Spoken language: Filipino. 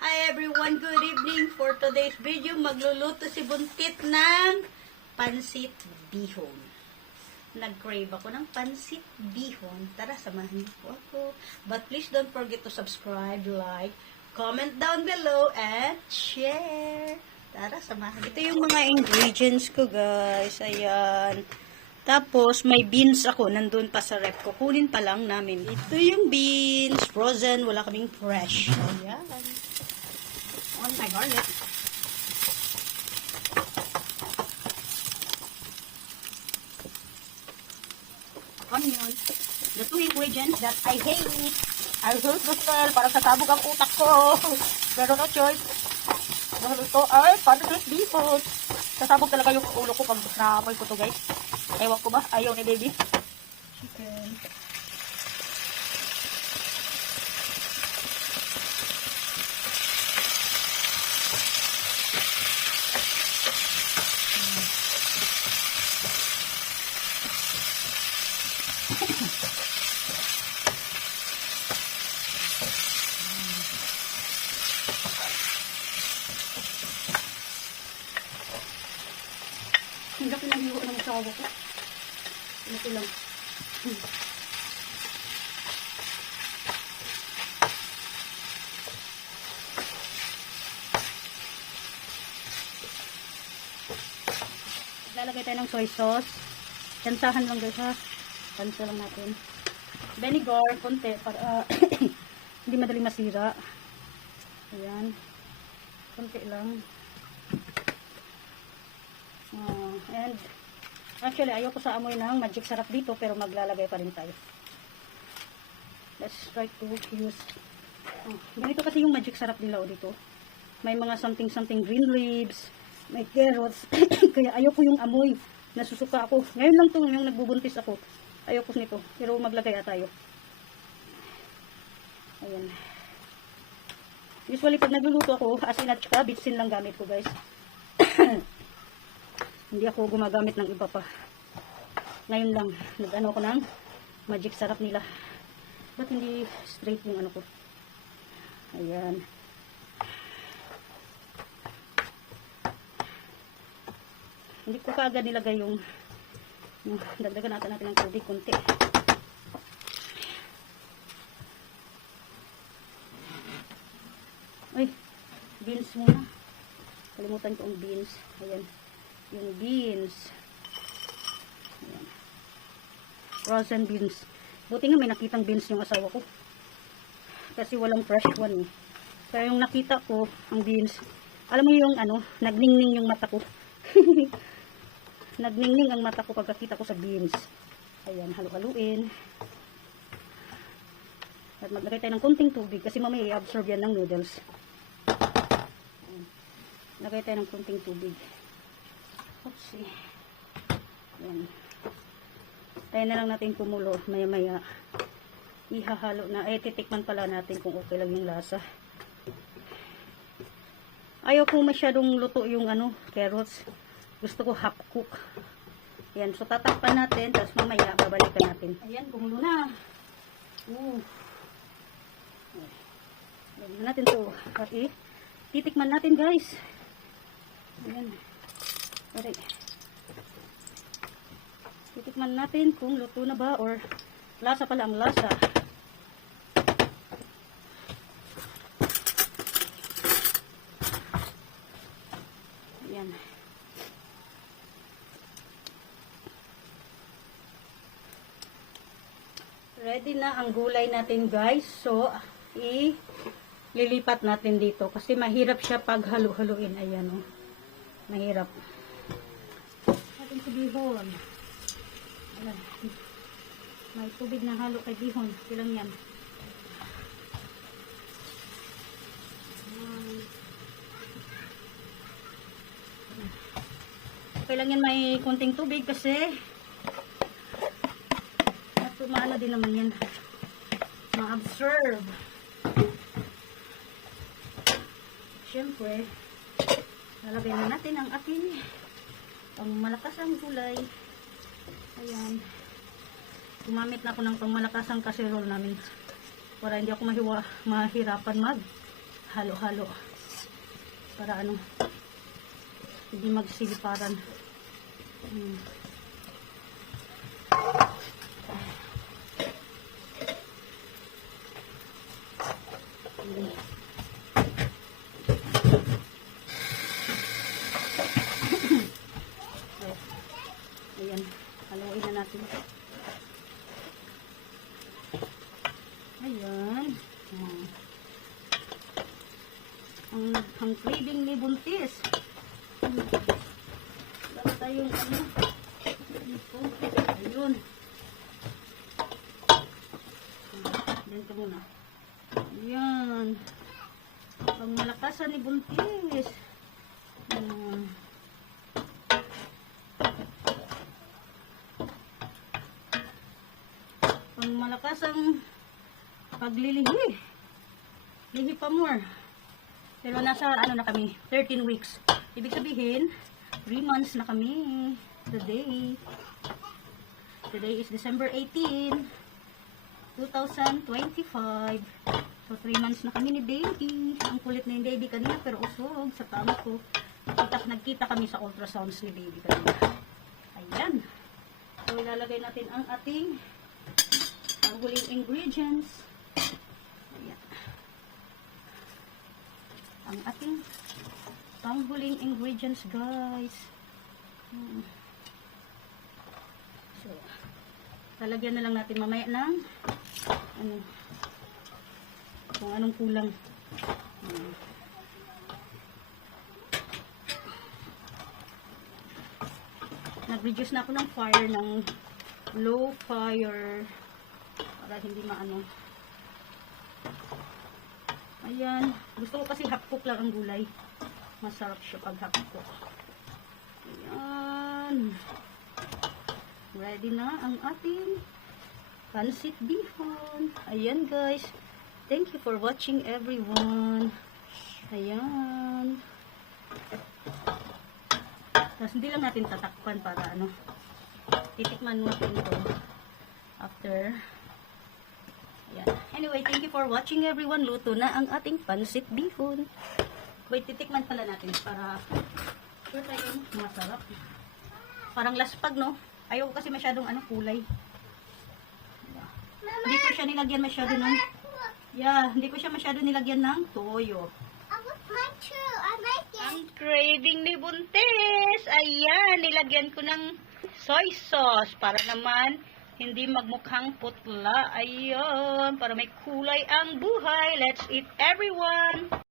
Hi everyone, good evening. For today's video, magluluto si Buntit ng pansit bihon. Nag-crave ako ng pansit bihon. Tara, samahan niyo po ako. But please don't forget to subscribe, like, comment down below, and share. Tara, samahan niyo. Ito yung mga ingredients ko, guys. Ayan. Tapos, may beans ako. Nandun pa sa rep. Kukunin pa lang namin. Ito yung beans. Frozen. Wala kaming fresh. Ayan. On my garlic. Onion. The two ingredients that I hate. I hate the smell. Para sasabog ang utak ko. Pero no choice. Dahil ito ay pansit bihon. Sasabog talaga yung ulo ko pag naamoy ko to, guys. Ewan ko ba? Ayaw ni baby. Chicken. Hindi ko lang hiwa ng asawa ko. Ito lang. Lalagay tayo ng soy sauce. Kansahan lang guys ha. Kansa lang natin. Vinegar, konti para hindi madaling masira. Ayan. Konti lang. And actually ayoko sa amoy ng magic sarap dito, pero maglalagay pa rin tayo. Let's try to use ganito kasi yung magic sarap nila dito. May mga something green leaves, may carrots. Kaya ayoko yung amoy, nasusuka ako. Ngayon lang to, yung nagbubuntis ako, ayoko nito, pero maglagay tayo. Ayan. Usually pag nagluluto ako, asin at saka bitsin lang gamit ko, guys. Hindi ako gumagamit ng iba pa. Ngayon lang, nag-ano ko ng magic sarap nila. Ba't hindi straight yung ano ko? Ayan. Hindi ko kaagad nilagay yung dagdagan natin ng tubig konti. Ay, beans muna. Kalimutan ko ang beans. Ayan. Yung beans. Ayan. Frozen beans. Buti nga may nakitang beans yung asawa ko. Kasi walang fresh one eh. Kaya yung nakita ko, ang beans, alam mo yung ano, nagningning yung mata ko. Nagningning ang mata ko pagkakita ko sa beans. Ayan, halu-haluin. At maglagay tayo ng konting tubig kasi mamaya i-absorb yan ng noodles. Ayan. Lagay tayo ng konting tubig. Oopsie. Ayan. Tayo na lang natin kumulo. Maya-maya ihahalo na. Ay, titikman pala natin kung okay lang yung lasa. Ayaw kong masyadong luto yung ano, carrots. Gusto ko half cook. Ayan. So, tatakpan natin. Tapos mamaya babalikan natin. Ayan, kumulo na. Ayan natin to. At titikman natin, guys. Ayan. Sorry. Titikman natin kung luto na ba or lasa pala ang lasa. Ayan. Ready na ang gulay natin, guys. So, lilipat natin dito kasi mahirap siya pag halu-haluin. Ayan, oh. Mahirap. Ating sa bihon. Ayan. May tubig na halo kay bihon. Ilang yan. Okay lang yan, may konting tubig kasi at maano din naman yan. Ma-absorb. Siyempre, lalagay na natin ang ating pangmalakas ang gulay. Ayan. Gumamit na ako ng pangmalakasang casserole namin para hindi ako mahirapan halo-halo. Para ano, hindi magsiliparan. Ayan, haluin na natin. Ayan. Ang craving ni Buntis. Dapat tayong ano. Dito. Ayun. Diyan ka muna. Ayan. Pang malakasan ni Buntis. Ayan. Pang malakasang paglilihi. Lihi pa more. Pero nasa ano na kami, 13 weeks. Ibig sabihin, 3 months na kami today. Today is December 18, 2025. So 3 months na kami ni baby. Ang kulit na yung baby kanina pero usog sa tama ko. Nagkita kami sa ultrasounds ni baby kanina. Ayan. So ilalagay natin ang ating huling ingredients. Ayan. Ang ating panghuling ingredients, guys. So, lalagyan na lang natin mamaya ng ano, kung anong kulang. Nag-reduce na ako ng fire, ng low fire, para hindi maano. Ayan. Gusto ko kasi half cook lang ang gulay. Masarap siya pag half cook. Ayan. Ready na ang ating pancit bihon. Ayan guys. Thank you for watching everyone. Ayan. Tapos hindi lang natin tatakpan para ano. Titikman natin ito after. Ayan. Anyway, thank you for watching everyone. Luto na ang ating pancit bihon. Wait, titikman pala natin para sure tayo masarap. Parang laspag, no? Ayaw kasi masyadong ano, kulay. Hindi ko siya nilagyan masyado ng hindi ko siya masyado nilagyan ng toyo. Ang craving ni Buntis. Ayan, nilagyan ko ng soy sauce para naman hindi magmukhang putla. Ayun, para may kulay ang buhay. Let's eat everyone!